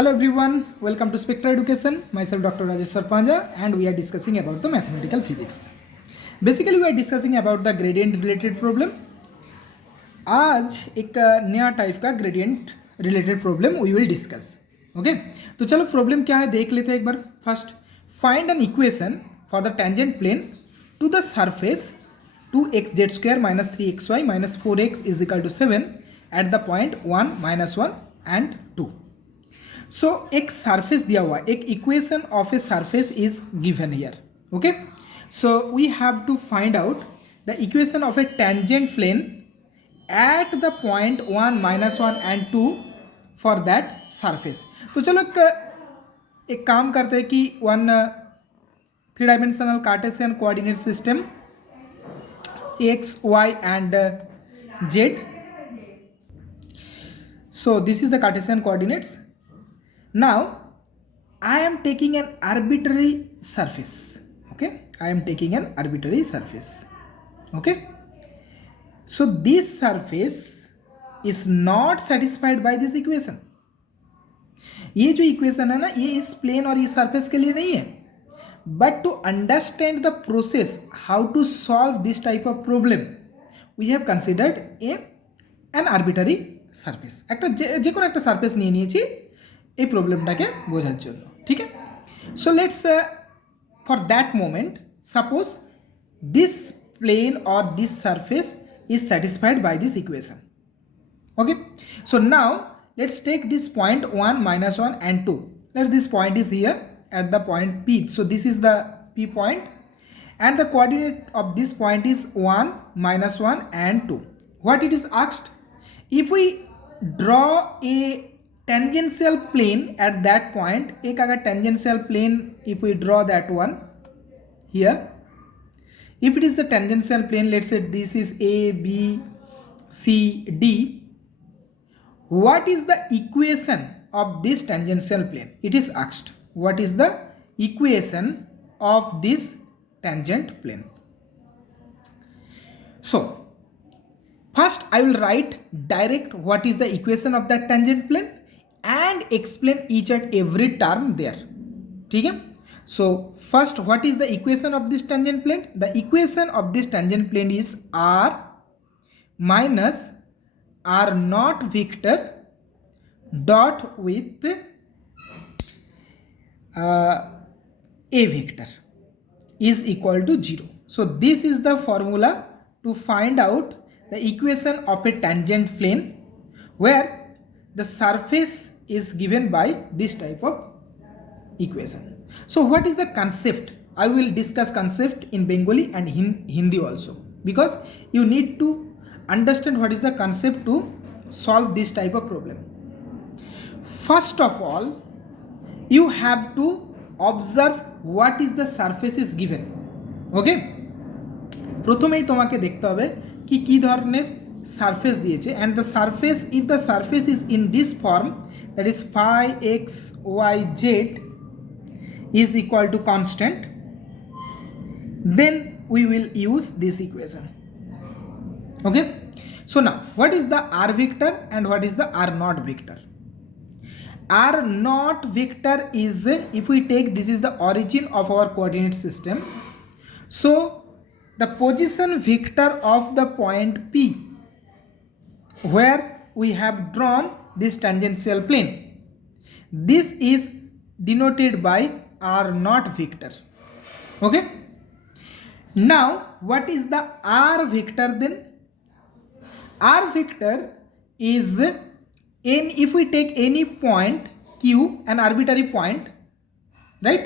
Hello everyone, welcome to Spectra Education. Myself Dr. Rajeshwar Panja and we are discussing about the mathematical physics. Basically we are discussing about the gradient related problem. आज एक नया type का gradient related problem we will discuss. Okay, तो चलो problem क्या है देख लेते हैं एक बार. First, find an equation for the tangent plane to the surface 2xz² - 3xy - 4x = 7 at the point 1, -1 and 2. So एक सरफेस दिया हुआ, एक equation of a surface is given here. Okay, so we have to find out the equation of A tangent plane at the point 1, -1 and 2 for that surface. तो चलो एक काम करते हैं कि one 3-dimensional Cartesian coordinate system x, y and z. So this is the Cartesian coordinates. Now I am taking an arbitrary surface. Okay, I am taking an arbitrary surface. Okay, so this surface is not satisfied by this equation. ये जो equation है ना, ये इस plane और इस surface के लिए नहीं है. But to understand the process how to solve this type of problem we have considered an arbitrary surface. একটা যে কোনো একটা সারফেস নিয়ে নিয়েছি এই প্রবলেমটাকে বোঝার জন্য. ঠিক আছে, so let's for that moment suppose this plane or this surface is satisfied by this equation. Okay, so now let's take this point 1, -1 and 2. Let this point is here at the point P. So this is the P point and the coordinate of this point is 1, -1 and 2. What it is asked? If we draw a tangential plane at that point, एक अगर tangential plane, if we draw that one here, if it is the tangential plane, let's say this is A, B, C, D. What is the equation of this tangential plane? It is asked. What is the equation of this tangent plane? So, first I will write direct what is the equation of that tangent plane and explain each and every term there. ठीक है? So first, what is the equation of this tangent plane? The equation of this tangent plane is r minus r naught vector dot with a vector is equal to 0. So this is the formula to find out the equation of a tangent plane where the surface is given by this type of equation. So what is the concept? I will discuss concept in Bengali and Hindi also, because you need to understand what is the concept to solve this type of problem. First of all, you have to observe what is the surface is given. Okay, প্রথমেই তোমাকে দেখতে হবে কি কি ধরনের surface দিয়েছে, and the surface, if the surface is in this form, that is phi x y z is equal to constant, then we will use this equation. Okay, so now what is the r vector and what is the r naught vector? R naught vector is, if we take this is the origin of our coordinate system, so the position vector of the point P where we have drawn this tangential plane, this is denoted by r naught vector. Okay, now what is the r vector then? R vector is if we take any point Q, an arbitrary point, right,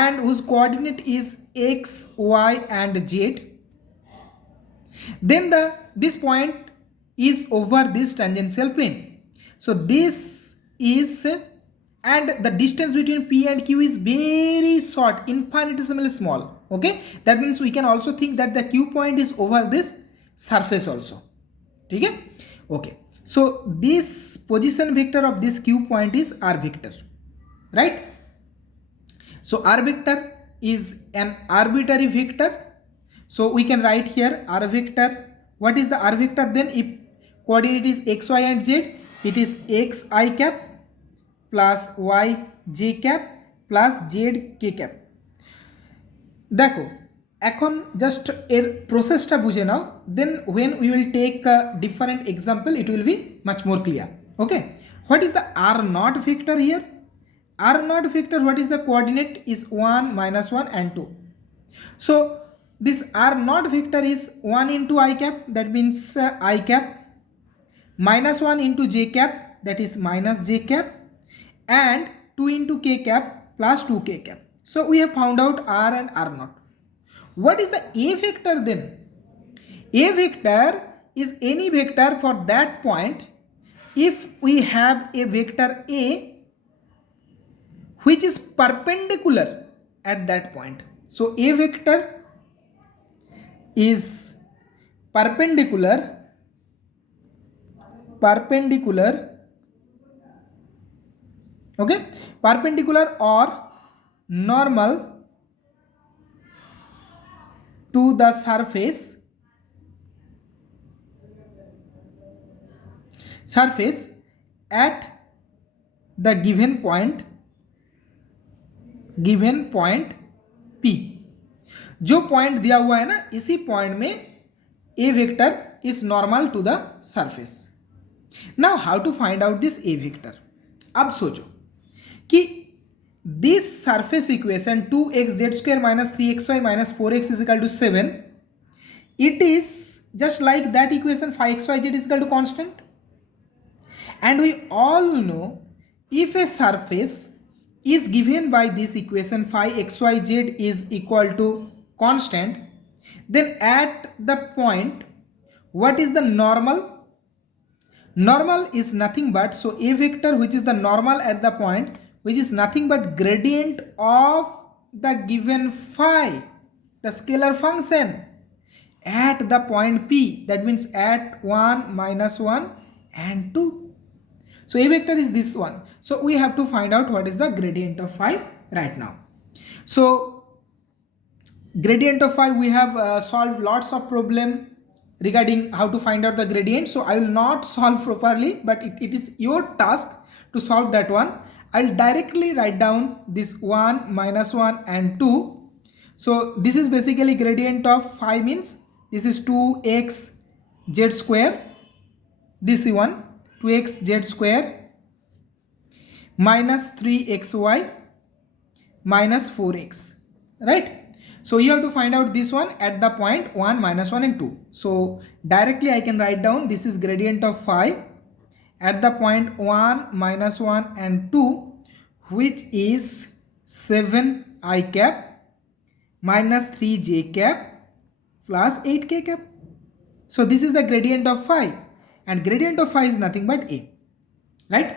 and whose coordinate is x, y and z, then this point is over this tangential plane. So this is, and the distance between P and Q is very short, infinitesimally small. Okay, that means we can also think that the Q point is over this surface also. ठीक है? Okay, so this position vector of this Q point is r vector, right? So r vector is an arbitrary vector, so we can write here r vector. What is the r vector then? If coordinate is x, y and z, it is x I cap plus y j cap plus z k cap. দেখো এখন just এর প্রসেসটা বুঝে নাও, then when we will take a different example it will be much more clear. Okay, what is the r naught vector here? R naught vector, what is the coordinate? Is 1 minus 1 and 2. So this r naught vector is 1 into I cap, that means I cap, minus 1 into j cap, that is minus j cap, and 2 into k cap plus 2k cap. So we have found out r and r naught. What is the a vector then? A vector is any vector for that point if we have a vector a which is perpendicular at that point. So a vector is perpendicular okay, perpendicular or normal to the surface at the given point P. जो point दिया हुआ है ना, इसी point में a vector is normal to the surface. Now how to find out this a vector. अब सोचो कि this surface equation 2xz² minus 3xy minus 4x is equal to 7, it is just like that equation 5xyz is equal to constant. And we all know if a surface is given by this equation phi xyz is equal to constant, then at the point what is the normal? Normal is nothing but, so a vector which is the normal at the point which is nothing but gradient of the given phi, the scalar function at the point P, that means at 1 minus 1 and 2. So a vector is this one. So we have to find out what is the gradient of phi right now. So gradient of phi, we have solved lots of problem regarding how to find out the gradient. So I will not solve properly, but it is your task to solve that one. I'll directly write down this 1 minus 1 and 2. So this is basically gradient of phi, means this is 2x z square, this one 2x z square minus 3xy minus 4x, right? So you have to find out this one at the point 1 minus 1 and 2. So directly I can write down this is gradient of phi at the point 1 minus 1 and 2, which is 7i cap minus 3j cap plus 8k cap. So this is the gradient of phi, and gradient of phi is nothing but a, right?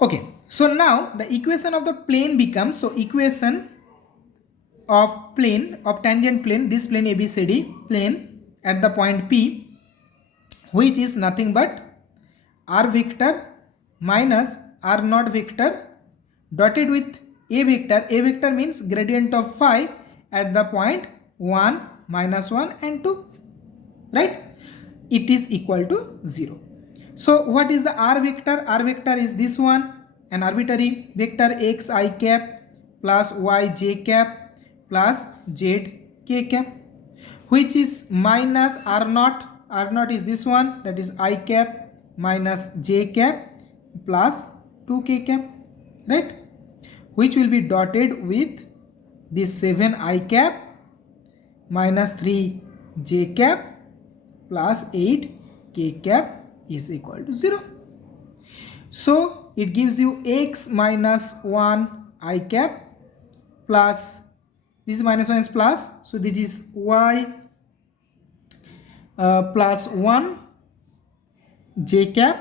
Okay, so now the equation of the plane becomes, so equation of plane, of tangent plane, this plane ABCD plane at the point P, which is nothing but r vector minus r naught vector dotted with a vector. A vector means gradient of phi at the point 1 minus 1 and 2, right? It is equal to 0. So what is the r vector? R vector is this one, an arbitrary vector x I cap plus y j cap plus z k cap, which is minus r naught. R naught is this one, that is I cap minus j cap plus 2k cap, right? Which will be dotted with this 7i cap minus 3j cap plus 8k cap is equal to 0. So it gives you x minus 1 I cap plus, this is minus 1 is plus, so this is y plus 1 j cap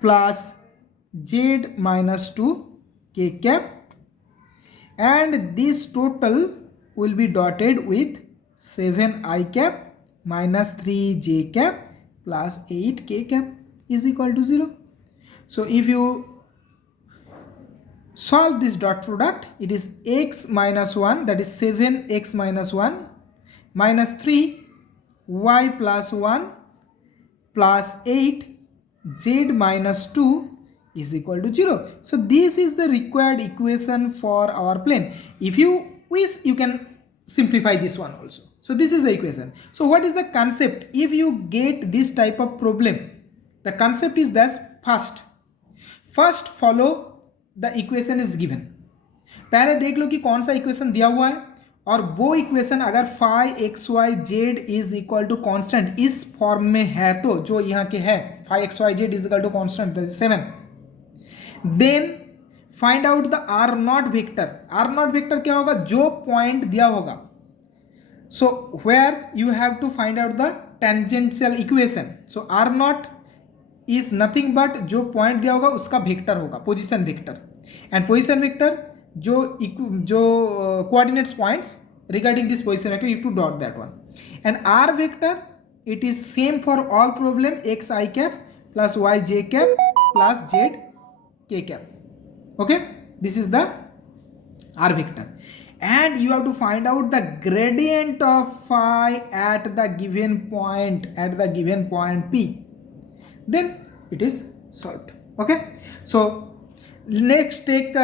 plus z minus 2 k cap, and this total will be dotted with 7i cap minus 3j cap plus 8k cap is equal to 0. So if you solve this dot product, it is x minus 1, that is 7x minus 1 minus 3 y plus 1 plus 8 z minus 2 is equal to 0. So this is the required equation for our plane. If you wish, you can simplify this one also. So this is the equation. So what is the concept? If you get this type of problem, the concept is this: first follow the equation is given. पहले देख लो कि कौन सा equation दिया हुआ है, और वो इक्वेशन अगर phi x y z is equal to constant इस फॉर्म में है, तो जो यहाँ के है phi x y z is equal to constant 7, then find out the r naught vector. R naught vector क्या होगा? जो पॉइंट दिया होगा. So where you have to find out the tangential equation. So r naught is nothing but जो point दिया होगा उसका vector होगा, position vector. And position vector जो coordinates points regarding this position vector, you have to dot that one. And r vector, it is same for all problem: x I cap plus y j cap plus z k cap. Okay, this is the r vector. And you have to find out the gradient of phi at the given point, p. Then it is solved. Okay, so next take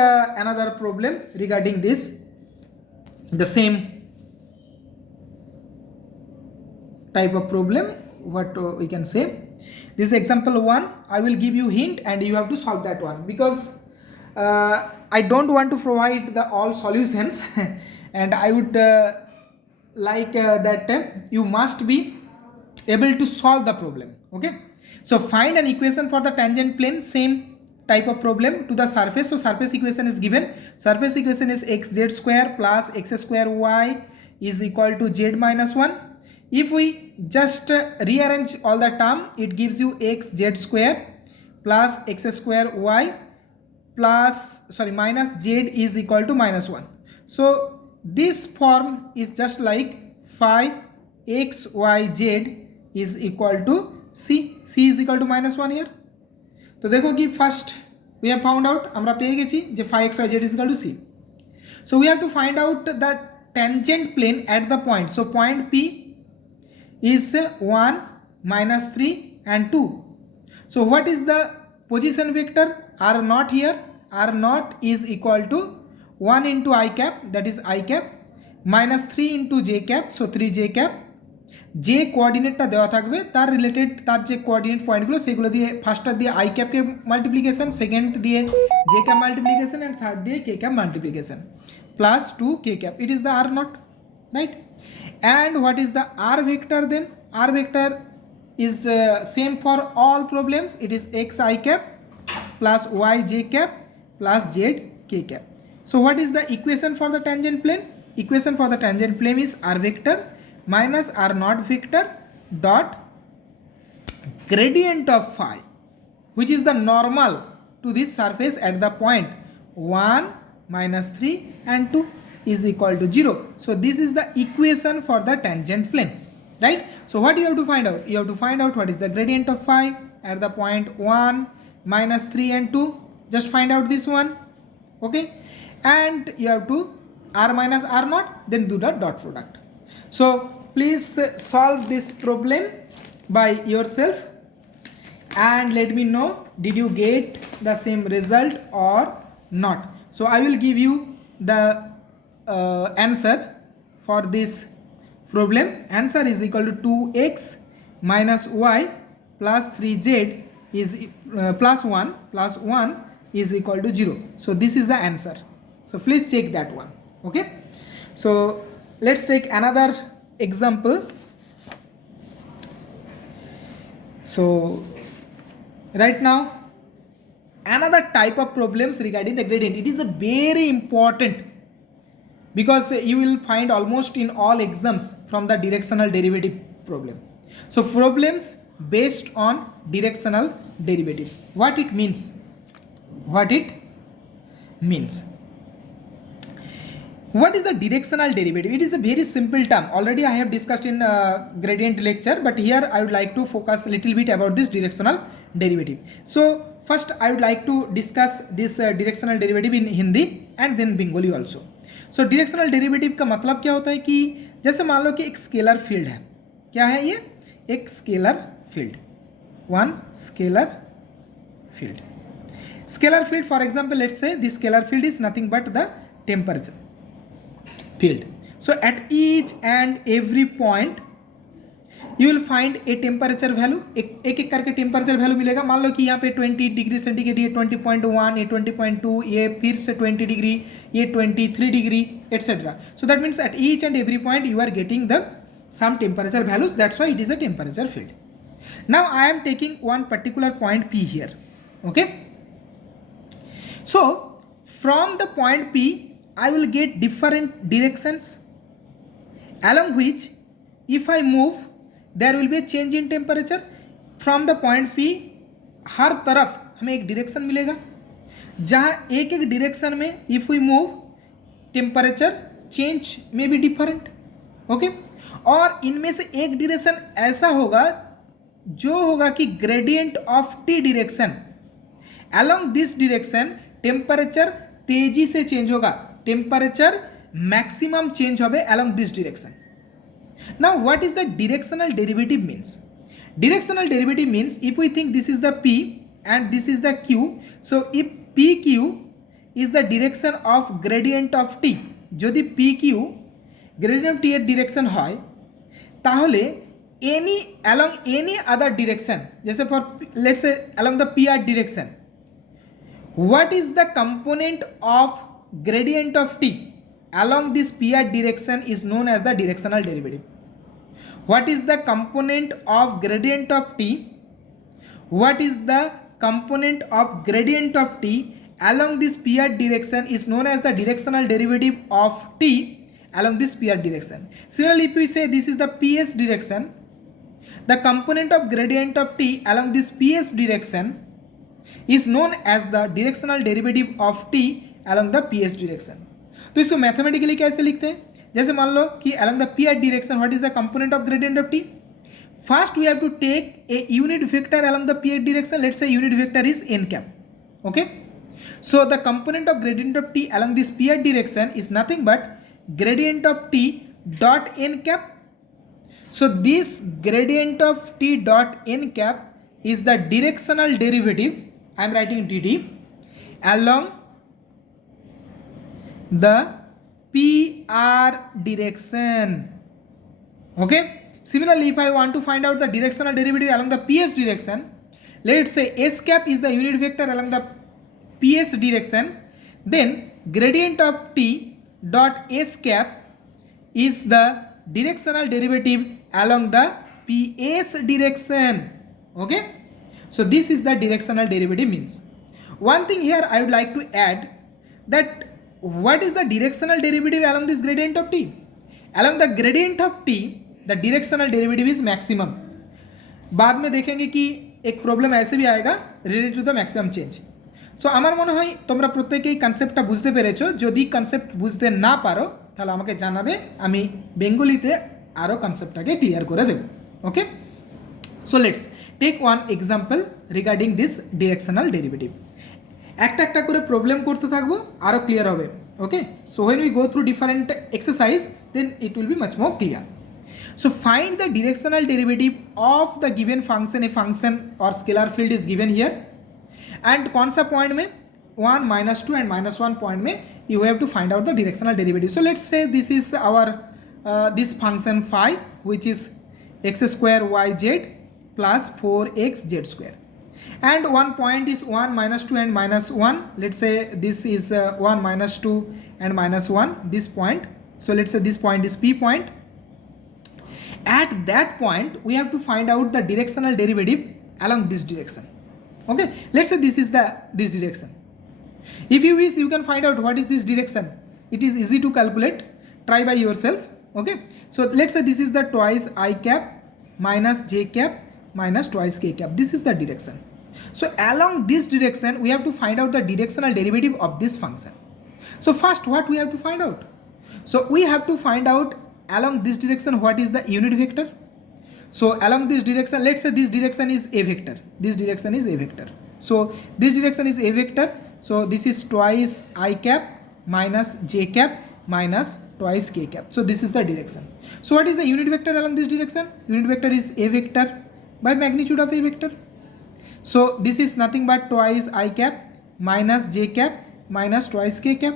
another problem regarding this, the same type of problem. What we can say, this is example 1. I will give you hint and you have to solve that one, because I don't want to provide the all solutions and I would like that you must be able to solve the problem. Okay, so find an equation for the tangent plane, same type of problem, to the surface. So surface equation is given. Surface equation is xz square plus x square y is equal to z minus 1. If we just rearrange all the term, it gives you xz square plus x square y minus z is equal to minus 1. So this form is just like phi x y z is equal to c. c is equal to minus 1 here. तो देखो कि first we have found out, আমরা পেয়ে গেছি যে phi x y z is equal to c. So we have to find out the tangent plane at the point. So point P is 1, -3 and 2. So what is the position vector? R naught here. R naught is equal to 1 into I cap, that is I cap, minus 3 into j cap, so 3j cap. যে কোঅর্ডিনেটটা দেওয়া থাকবে তার related তার যে coordinate পয়েন্টগুলো সেগুলো দিয়ে ফার্স্টটা দিয়ে আই ক্যাপকে মাল্টিপ্লিকেশন, সেকেন্ড দিয়ে j cap multiplication and third দিয়ে k cap multiplication plus 2 k cap. It is the r naught, right? And what is the r vector then? R vector is same for all problems. It is x i cap plus y j cap plus z k cap. So what is the equation for the tangent plane? Equation for the tangent plane is R vector minus r naught vector dot gradient of phi, which is the normal to this surface at the point 1, -3 and 2 is equal to 0. So this is the equation for the tangent plane, right? So what you have to find out? You have to find out what is the gradient of phi at the point 1, -3 and 2. Just find out this one. Okay, and you have to r minus r naught, then do the dot product. So please solve this problem by yourself and let me know did you get the same result or not. So I will give you the answer for this problem. Answer is equal to 2x minus y plus 3z is plus 1 is equal to 0. So this is the answer. So please check that one. Okay, so let's take another example. So right now another type of problems regarding the gradient. It is a very important because you will find almost in all exams from the directional derivative problem. So problems based on directional derivative. What it means? What is the directional derivative? It is a very simple term. Already I have discussed in gradient lecture, but here I would like to focus a little bit about this directional derivative. So first I would like to discuss this directional derivative in Hindi and then Bengali also. So directional derivative का मतलब क्या होता है कि जैसे मान लो कि एक स्केलर फील्ड है. क्या है ये? एक scalar field, one scalar field. Scalar field, for example, let's say this scalar field is nothing but the temperature field. So at each and every point you will find a temperature value. एक एक करके temperature value मिलेगा. मान लो कि यहाँ पे 20 degree centigrade, ये 20.1, ये 20.2, ये फिर से 20 डिग्री, ये 23 degree etcetera. So that means at each and every point you are getting the some temperature values. That's why it is a temperature field. Now I am taking one particular point P here. Okay, so from the point P I will get different directions along which if I move there will be a change in temperature. From the point P हर तरफ हमें एक direction मिलेगा जहाँ एक एक direction में if we move temperature change may be different. Okay, और इनमें से एक डायरेक्शन ऐसा होगा जो होगा कि gradient of T direction. Along this direction temperature तेजी से चेंज होगा, टेम्परेचर मैक्सिमम चेंज होगा along this direction. Now what is the directional derivative means? Directional derivative means if we think this is the P and this is the Q, so if P Q is the direction of gradient of T, यदि P Q gradient of T এর direction হয় তাহলে any along any আদার direction, जैसे for let's say along the P R direction, what is the component of gradient of T along this P R direction is known as the directional derivative. What is the component of gradient of T, what is the component of gradient of T along this P R direction is known as the directional derivative of T along this PR direction. Similarly, if we say this is the PS direction, the component of gradient of T along this PS direction is known as the directional derivative of T along the PS direction. तो इसको mathematically कैसे लिखते हैं? जैसे मान लो कि along the PR direction what is the component of gradient of T? First we have to take a unit vector along the PR direction. Let's say unit vector is n cap. Okay, so the component of gradient of T along this PR direction is nothing but gradient of t dot n cap. So this gradient of t dot n cap is the directional derivative, I am writing dt, along the PR direction. Okay, similarly if I want to find out the directional derivative along the PS direction, let's say s cap is the unit vector along the PS direction, then gradient of t dot s cap is the directional derivative along the PS direction. Okay, so this is the directional derivative means. One thing here I would like to add that what is the directional derivative along this gradient of t? Along the gradient of t the directional derivative is maximum. बाद में देखेंगे कि एक problem ऐसे भी आएगा related to the maximum change. So আমার মনে হয় তোমরা প্রত্যেকেই কনসেপ্টটা বুঝতে পেরেছো. যদি কনসেপ্ট বুঝতে না পারো তাহলে আমাকে জানাবে, আমি বেঙ্গলিতে আরও কনসেপ্টটাকে ক্লিয়ার করে দেব. Okay, so let's take one example regarding this directional derivative. একটা একটা করে প্রবলেম করতে থাকবো, আরও ক্লিয়ার হবে. Okay, so when we go through different exercise then it will be much more clear. So find the directional derivative of the given function. A function और scalar field is given here and कौन सा point में 1, -2 एंड -1 पॉइंट में you have to find out the directional derivative. So let's say this is our this function phi which is x² yz plus 4xz² and one point is 1, -2 and -1. Let's say this is 1, -2 and -1, this point. So let's say this point is P point. At that point we have to find out the directional derivative along this direction. Okay, let's say this is this direction. If you wish you can find out what is this direction. It is easy to calculate, try by yourself. Okay, so let's say this is the twice I cap minus j cap minus twice k cap. This is the direction. So along this direction we have to find out the directional derivative of this function. So first what we have to find out? So we have to find out along this direction what is the unit vector. So along this direction, let's say this direction is a vector, this direction is a vector. So this direction is a vector, so this is twice I cap minus j cap minus twice k cap. So this is the direction. So what is the unit vector along this direction? Unit vector is a vector by magnitude of a vector. So this is nothing but twice I cap minus j cap minus twice k cap,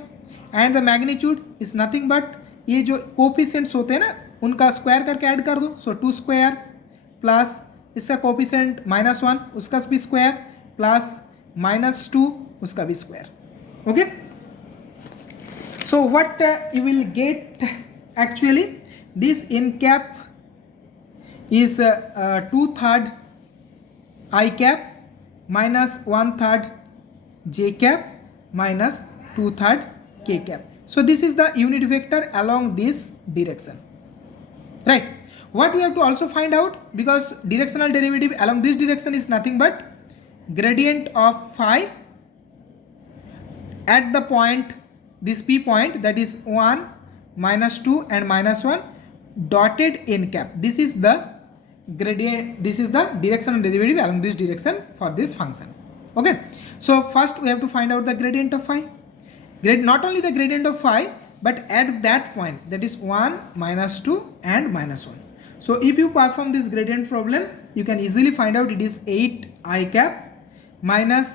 and the magnitude is nothing but ये जो coefficients होते हैं ना उनका square करके add कर दो. सो 2 square plus इसका कोफिशिएंट -1 उसका भी स्क्वायर प्लस -2 उसका भी square. Okay, so what you will get actually, this n cap is 2/3 I cap minus 1/3 j cap minus 2/3 k cap. So this is the unit vector along this direction, right? What we have to also find out, because directional derivative along this direction is nothing but gradient of phi at the point, this p point, that is 1, -2 and -1 dotted n cap. This is the gradient, this is the directional derivative along this direction for this function. Okay, so first we have to find out the gradient of phi. Not only the gradient of phi, but at that point, that is 1, -2 and -1. So if you perform this gradient problem, you can easily find out it is 8 I cap minus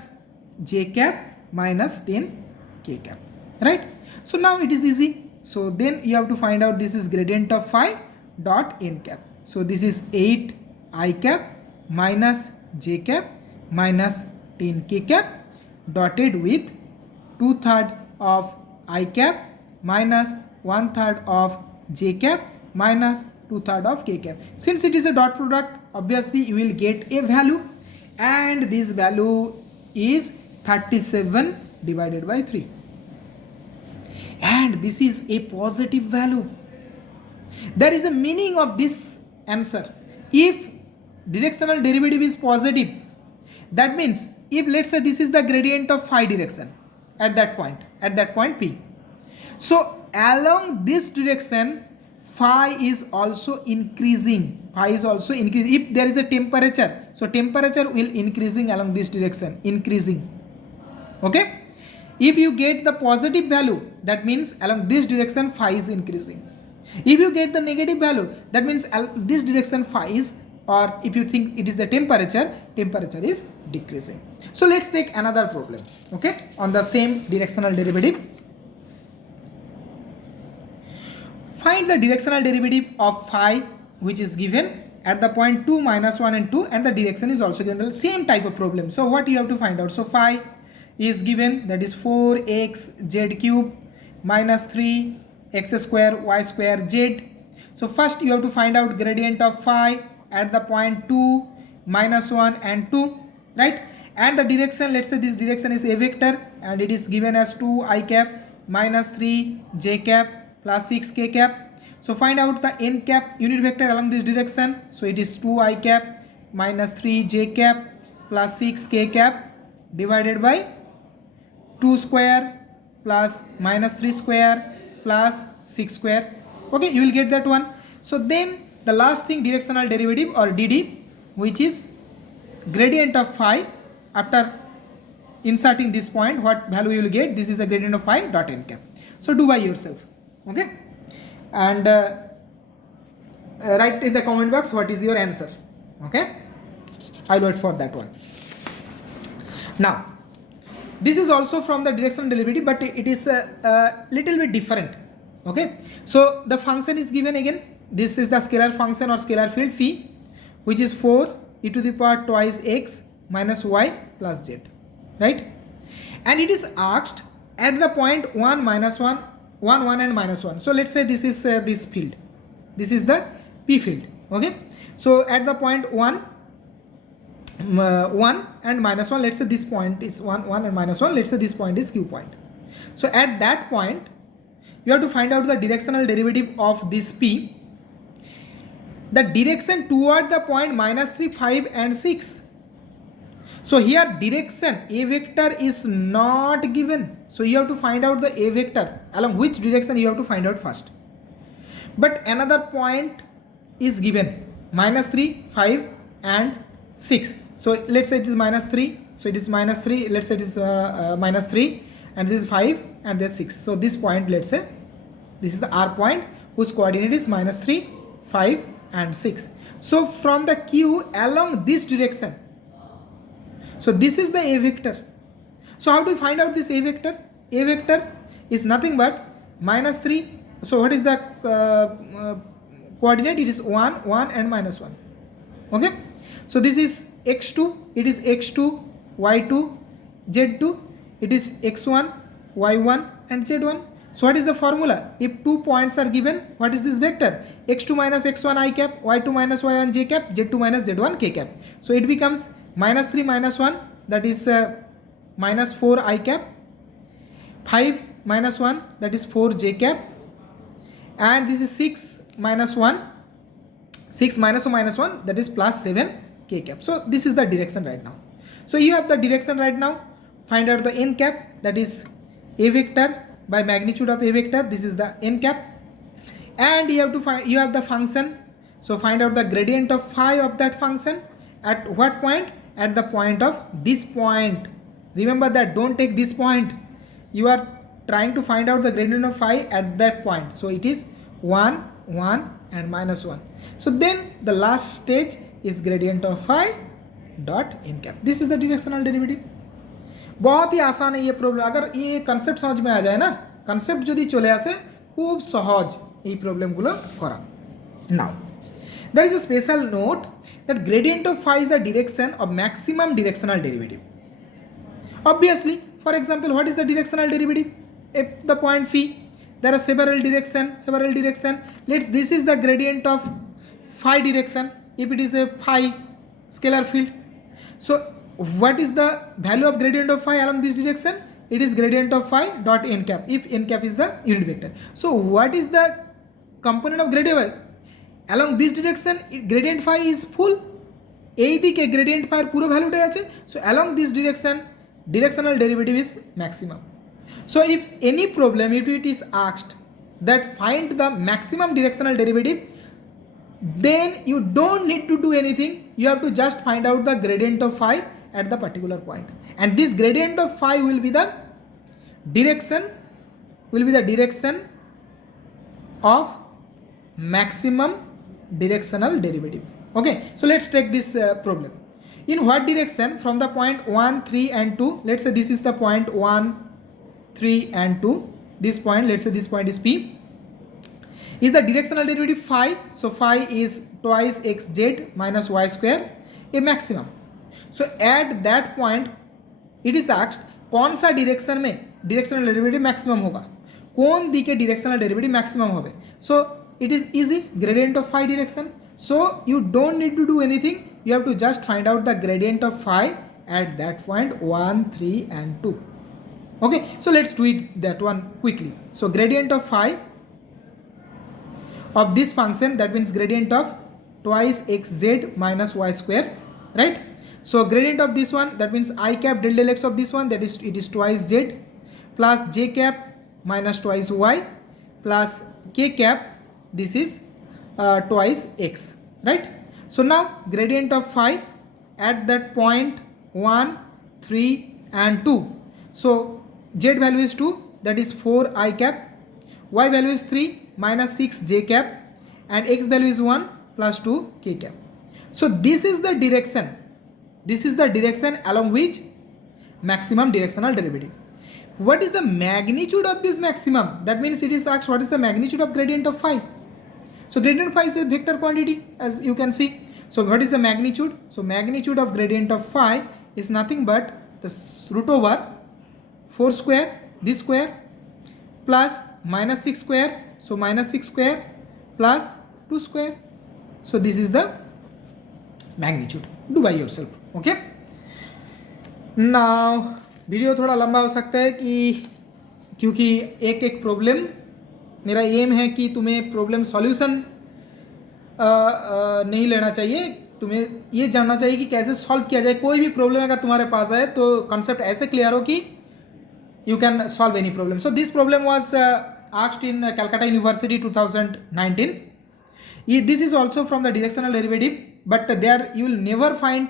j cap minus 10 k cap, right? So now it is easy. So then you have to find out this is gradient of phi dot n cap. So this is 8 I cap minus j cap minus 10 k cap dotted with 2/3 of I cap minus 1/3 of j cap minus 2/3 of k cap. Since it is a dot product, obviously you will get a value, and this value is 37 divided by 3. And this is a positive value. There is a meaning of this answer. If directional derivative is positive, that means if let's say this is the gradient of phi direction at that point p, so along this direction phi is also increasing. If there is a temperature, so temperature will increasing along this direction, increasing. Okay, if you get the positive value, that means along this direction phi is increasing. If you get the negative value, that means this direction phi is, or if you think it is the temperature is decreasing. So let's take another problem, okay, on the same directional derivative. Find the directional derivative of phi which is given at the point 2, -1 and 2, and the direction is also given. The same type of problem. So what you have to find out? So phi is given, that is 4x z cube minus 3 x square y square z. So first you have to find out gradient of phi at the point 2, -1 and 2, right? And the direction, let's say this direction is a vector and it is given as 2 I cap minus 3 j cap plus 6 k cap. So find out the n cap unit vector along this direction. So it is 2 I cap minus 3 j cap plus 6 k cap divided by 2 square plus minus 3 square plus 6 square. Okay, you will get that one. So then the last thing, directional derivative or dd, which is gradient of phi after inserting this point, what value you will get? This is the gradient of phi dot n cap. So do by yourself, okay, and write in the comment box what is your answer. Okay, I'll wait for that one. Now this is also from the directional derivative, but it is a little bit different. Okay, so the function is given again. This is the scalar function or scalar field phi, which is 4 e to the power twice x minus y plus z, right? And it is asked at the point 1, -1, 1, 1 and -1. So let's say this is this field. This is the p field. Okay, so at the point 1 and -1, let's say this point is 1 and -1, let's say this point is q point. So at that point you have to find out the directional derivative of this p, the direction toward the point -3, 5 and 6. So here direction a vector is not given, so you have to find out the a vector along which direction you have to find out first. But another point is given, -3, 5 and 6. So let's say it is -3, so it is -3, let's say it is -3, and this is 5 and this is 6. So this point, let's say this is the R point whose coordinate is -3, 5 and 6. So from the Q along this direction, so this is the a vector. So how do we find out this a vector? A vector is nothing but minus 3. So what is the coordinate? It is 1, 1 and minus 1. Okay. So this is x2, it is x2, y2, z2, it is x1, y1 and z1. So what is the formula? If 2 points are given, what is this vector? x2 minus x1 I cap, y2 minus y1 j cap, z2 minus z1 k cap. So it becomes minus 3 minus 1, that is minus 4 I cap, 5 minus 1, that is 4 j cap, and this is 6 minus 1, 6 minus 1 minus 1, that is plus 7 k cap. So this is the direction right now. So you have the direction right now. Find out the n cap, that is a vector by magnitude of a vector. This is the n cap, and you have to find, you have the function. So find out the gradient of phi of that function. At what point? At the point of this point. Remember that, don't take this point. You are trying to find out the gradient of phi at that point. So it is 1, 1 and minus 1. So then the last stage is gradient of phi dot n cap. This is the directional derivative. बहुत ही आसान है ये problem. अगर ये concept समझ में आ जाए ना, कन्सेप्ट যদি চলে আসে খুব সহজ এই প্রবলেমগুলো করা. Now there is a special note that gradient of phi is the direction of maximum directional derivative. Obviously, for example, what is the directional derivative? If the point phi, there are several direction. This is the gradient of phi direction. If it is a phi scalar field, so what is the value of gradient of phi along this direction? It is gradient of phi dot n cap, if n cap is the unit vector. So what is the component of gradient phi? Along this direction, gradient phi is full. এই দিকে gradient phi এর পুরো ভ্যালুটাই আছে. So along this direction, directional derivative is maximum. So if any problem, if it is asked that find the maximum directional derivative, then you don't need to do anything. You have to just find out the gradient of phi at the particular point, and this gradient of phi will be the direction of maximum directional derivative. Okay, so let's take this problem. In what direction from the point 1, 3 and 2, let's say this is the point 1, 3 and 2, this point, let's say this point is P, is the directional derivative phi. So phi is twice xz minus y square, a maximum. So at that point it is asked कौन सा direction में directional derivative maximum होगा, कौन दिके directional derivative maximum होगा. So it is easy, gradient of phi direction. So you don't need to do anything. You have to just find out the gradient of phi at that point 1, 3 and 2. Okay, so let's do it that one quickly. So gradient of phi of this function, that means gradient of twice xz minus y square, right? So gradient of this one, that means I cap del del x of this one, that is it is twice z plus j cap minus twice y plus k cap, this is twice x, right? So now gradient of phi at that point 1, 3 and 2. So z value is 2, that is 4 I cap, y value is 3 minus 6 j cap, and x value is 1 plus 2 k cap. So this is the direction. This is the direction along which maximum directional derivative. What is the magnitude of this maximum? That means it is asked what is the magnitude of gradient of phi. So gradient of phi is a vector quantity, as you can see. So what is the magnitude? So magnitude of gradient of phi is nothing but the root over 4 square, this square, plus minus 6 square. So minus 6 square plus 2 square. So this is the magnitude. Do by yourself. Okay. Now video थोड़ा लंबा हो सकता है क्योंकि एक एक problem, मेरा M है कि तुम्हें प्रॉब्लम सॉल्यूशन नहीं लेना चाहिए, तुम्हें ये जानना चाहिए कि कैसे सॉल्व किया जाए. कोई भी प्रॉब्लम अगर तुम्हारे पास आए तो कॉन्सेप्ट ऐसे क्लियर हो कि you can solve any problem. So this problem was asked in Calcutta University 2019. This is also from the directional derivative, but there you will never find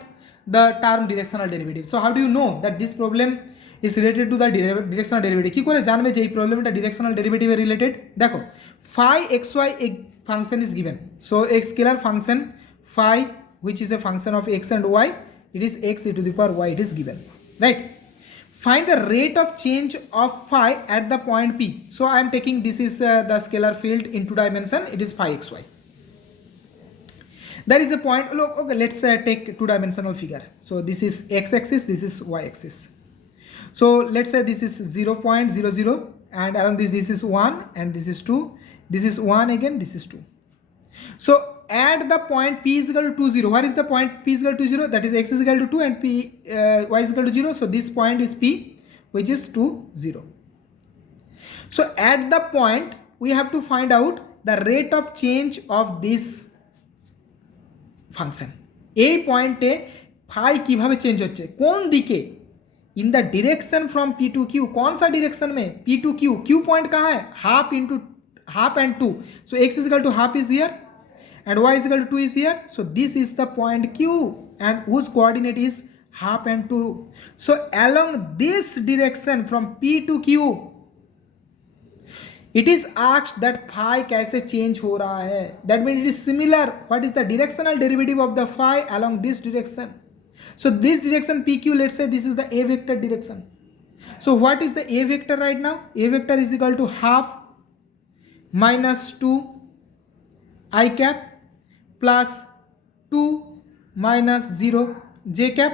the term directional derivative. So how do you know that this problem is related to the directional derivative? কি করে জানবে যে এই প্রবলেমটা directional derivative এর related? দেখো phi xy a function is given. So a scalar function phi which is a function of x and y, it is x e to the power y, it is given, right? find the rate of change of phi at the point P. So I am taking this is the scalar field in 2 dimension, it is phi xy. There is a point, look, okay, let's take 2 dimensional figure. So this is x axis, this is y axis. So let's say this is 0.00 and along this is 1 and this is 2, this is 1 again, this is 2. So at the point P is equal to 2 0, what is the point P is equal to 0? That is x is equal to 2 and y is equal to 0. So this point is P, which is 2 0. So at the point we have to find out the rate of change of this function. A point e phi কিভাবে change হচ্ছে কোন দিকে, in the direction from P to Q, कौन सा direction में P to Q, Q point कहाँ है, half into half and 2, so x is equal to half is here and y is equal to 2 is here. So this is the point Q and whose coordinate is half and 2. So along this direction from P to Q, it is asked that phi कैसे change हो रहा है. That means it is similar. What is the directional derivative of the phi along this direction? So this direction PQ, let's say this is the A vector direction. So what is the A vector right now? A vector is equal to half minus 2 I cap plus 2 minus 0 j cap.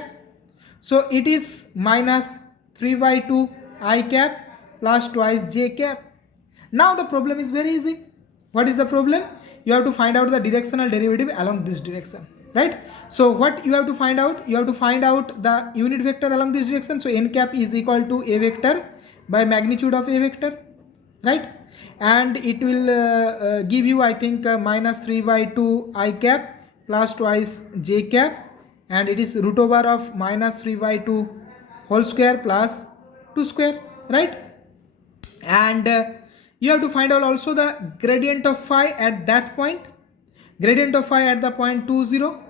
So it is minus 3 by 2 I cap plus twice j cap. Now the problem is very easy. What is the problem? You have to find out the directional derivative along this direction, right? So what you have to find out? You have to find out the unit vector along this direction. So n cap is equal to A vector by magnitude of A vector, right? And it will give you, I think, minus 3 by 2 I cap plus twice j cap, and it is root over of minus 3 by 2 whole square plus 2 square, right? And you have to find out also the gradient of phi at that point, gradient of phi at the point 2 0,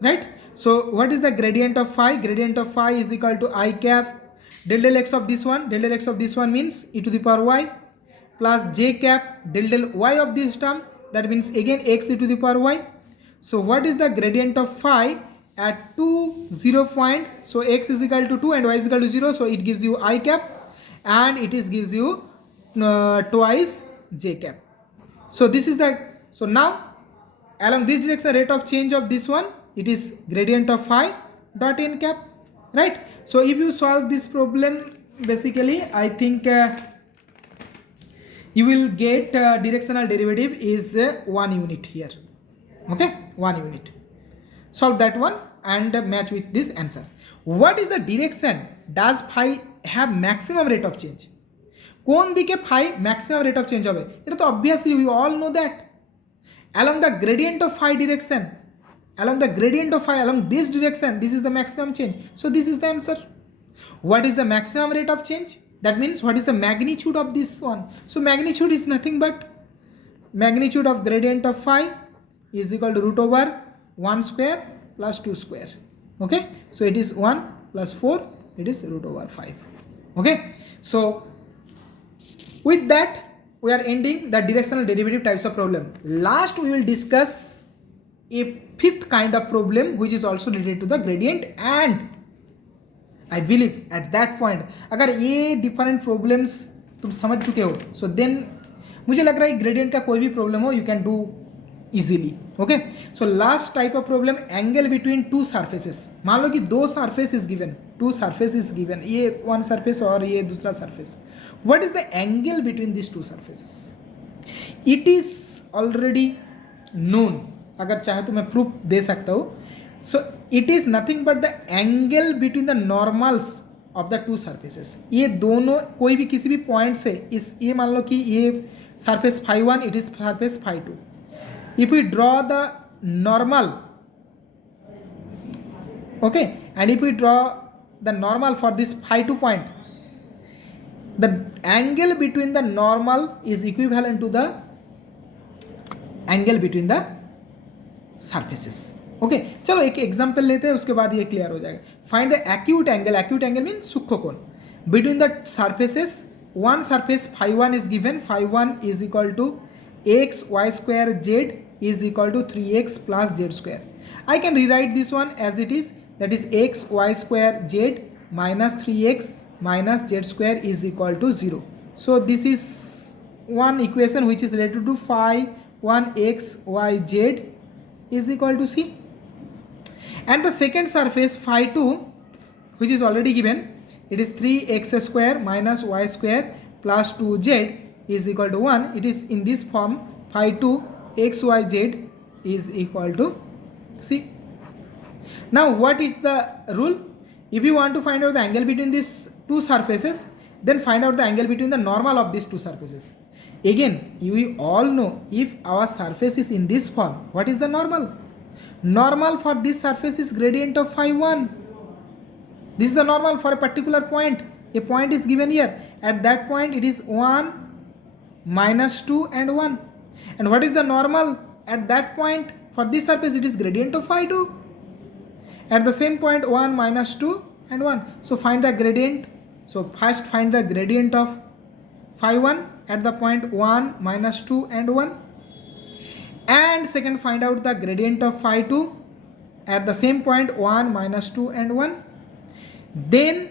right? So what is the gradient of phi? Gradient of phi is equal to I cap del del x of this one, del del x of this one means e to the power y, plus j cap del del y of this term, that means again x e to the power y. So what is the gradient of phi at 2 0 point? So x is equal to 2 and y is equal to 0, so it gives you I cap and it is gives you twice j cap. So this is the, so now along this direction rate of change of this one, it is gradient of phi dot n cap, right? So if you solve this problem, basically I think you will get directional derivative is 1 unit here, okay, 1 unit. Solve that one and match with this answer. What is the direction does phi have maximum rate of change? কোন দিকে phi maximum rate of change হবে? এটা তো obviously we all know that along the gradient of phi direction, along the gradient of phi along this direction, this is the maximum change. So this is the answer. What is the maximum rate of change? That means what is the magnitude of this one? So magnitude is nothing but magnitude of gradient of phi is equal to root over 1 square plus 2 square, okay? So it is 1 plus 4, it is root over 5, okay? So with that, we are ending the directional derivative types of problem. Last, we will discuss a 5th kind of problem which is also related to the gradient, and I believe at that point अगर ये different problems तुम समझ चुके हो, so then मुझे लग रहा है gradient का कोई भी problem हो you can do easily, okay? So last type of problem, angle between two surfaces. मान लो कि दो surface is given, two surface is given, ये one surface और ये दूसरा surface. What is the angle between these two surfaces? It is already known. अगर चाहे तो मैं proof दे सकता हूँ. So it is nothing but the angle between the normals of the two surfaces. ये दोनों कोई भी किसी भी point से इस ये मान लो कि ये surface phi 1, it is surface phi 2. If we draw the normal, okay, and if we draw the normal for this phi 2 point, the angle between the normal is equivalent to the angle between the surfaces, okay? चलो एक example लेते हैं, उसके बाद ये clear हो जाएगा. Find the acute angle, acute angle mean सूक्ष्म कोण between the surfaces. One surface phi 1 is given, phi 1 is equal to x y square z is equal to 3x plus z square. I can rewrite this one as it is, that is x y square z minus 3x minus z square is equal to 0. So this is one equation which is related to phi 1 x y z is equal to c. And the second surface phi 2, which is already given, it is 3x square minus y square plus 2z is equal to 1. It is in this form, phi 2 x y z is equal to c. Now what is the rule? If you want to find out the angle between these two surfaces, then find out the angle between the normal of these two surfaces. Again, you all know, if our surface is in this form, what is the normal? Normal for this surface is gradient of phi 1. This is the normal for a particular point. A point is given here. At that point it is 1, minus 2 and 1. And what is the normal at that point? For this surface it is gradient of phi 2. At the same point 1, minus 2 and 1. So find the gradient. So first find the gradient of phi 1 at the point 1, minus 2 and 1. And second find out the gradient of phi 2 at the same point 1, minus 2 and 1. Then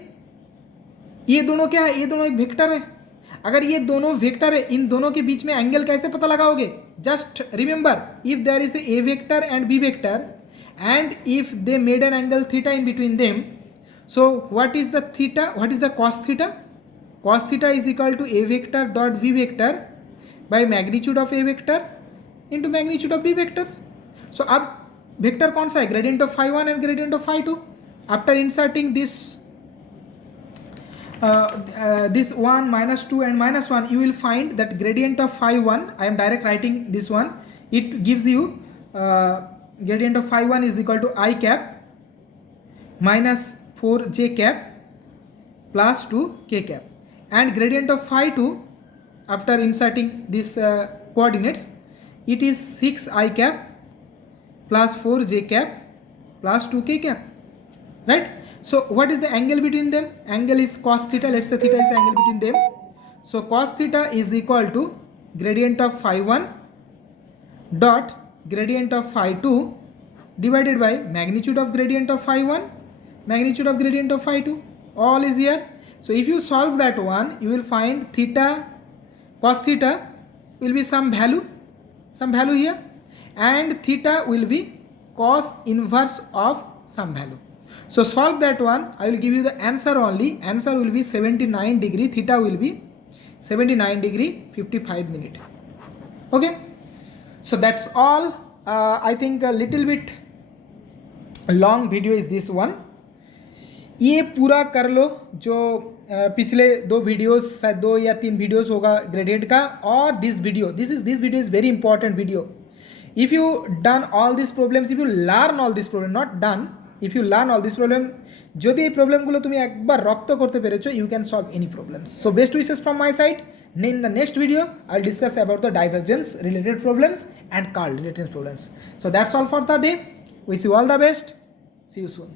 ये दोनों क्या है? ये दोनों एक vector है. अगर ये दोनों वेक्टर है, इन दोनों के बीच में एंगल कैसे पता लगाओगे? Just remember, if there is a vector and b vector and if they made an angle theta in between them, so what is the theta? What is the cos theta? Cos theta is equal to a vector dot v vector by magnitude of a vector into magnitude of b vector. So अब vector कौन सा है? Gradient of phi 1 and gradient of phi 2. After inserting this this 1, minus 2 and minus 1, you will find that gradient of phi 1, I am direct writing this one, it gives you gradient of phi 1 is equal to I cap minus 4j cap plus 2k cap, and gradient of phi 2 after inserting this coordinates, it is 6I cap plus 4j cap plus 2k cap, right? So what is the angle between them? Angle is cos theta. Let's say theta is the angle between them. So cos theta is equal to gradient of phi 1 dot gradient of phi 2 divided by magnitude of gradient of phi 1, magnitude of gradient of phi 2. All is here. So if you solve that one, you will find theta, cos theta will be some value here, and theta will be cos inverse of some value. So solve that one. I will give you the answer only. Answer will be 79 degree. Theta will be 79 degree 55 minute. Okay. So that's all. I think a little bit long video is this one. ये पूरा कर लो जो पिछले 2 videos, शायद 2 या 3 videos होगा gradient का, और this video is very important video. If you done all these problems, if you learn all these problem, not done, if you learn all these problem, যদি এই প্রবলেমগুলো তুমি একবার রপ্ত করতে পেরেছো, you can solve any problems. So best wishes from my side. In the next video, I'll discuss about the divergence related problems and curl related problems. So that's all for the day. Wish you all the best. See you soon.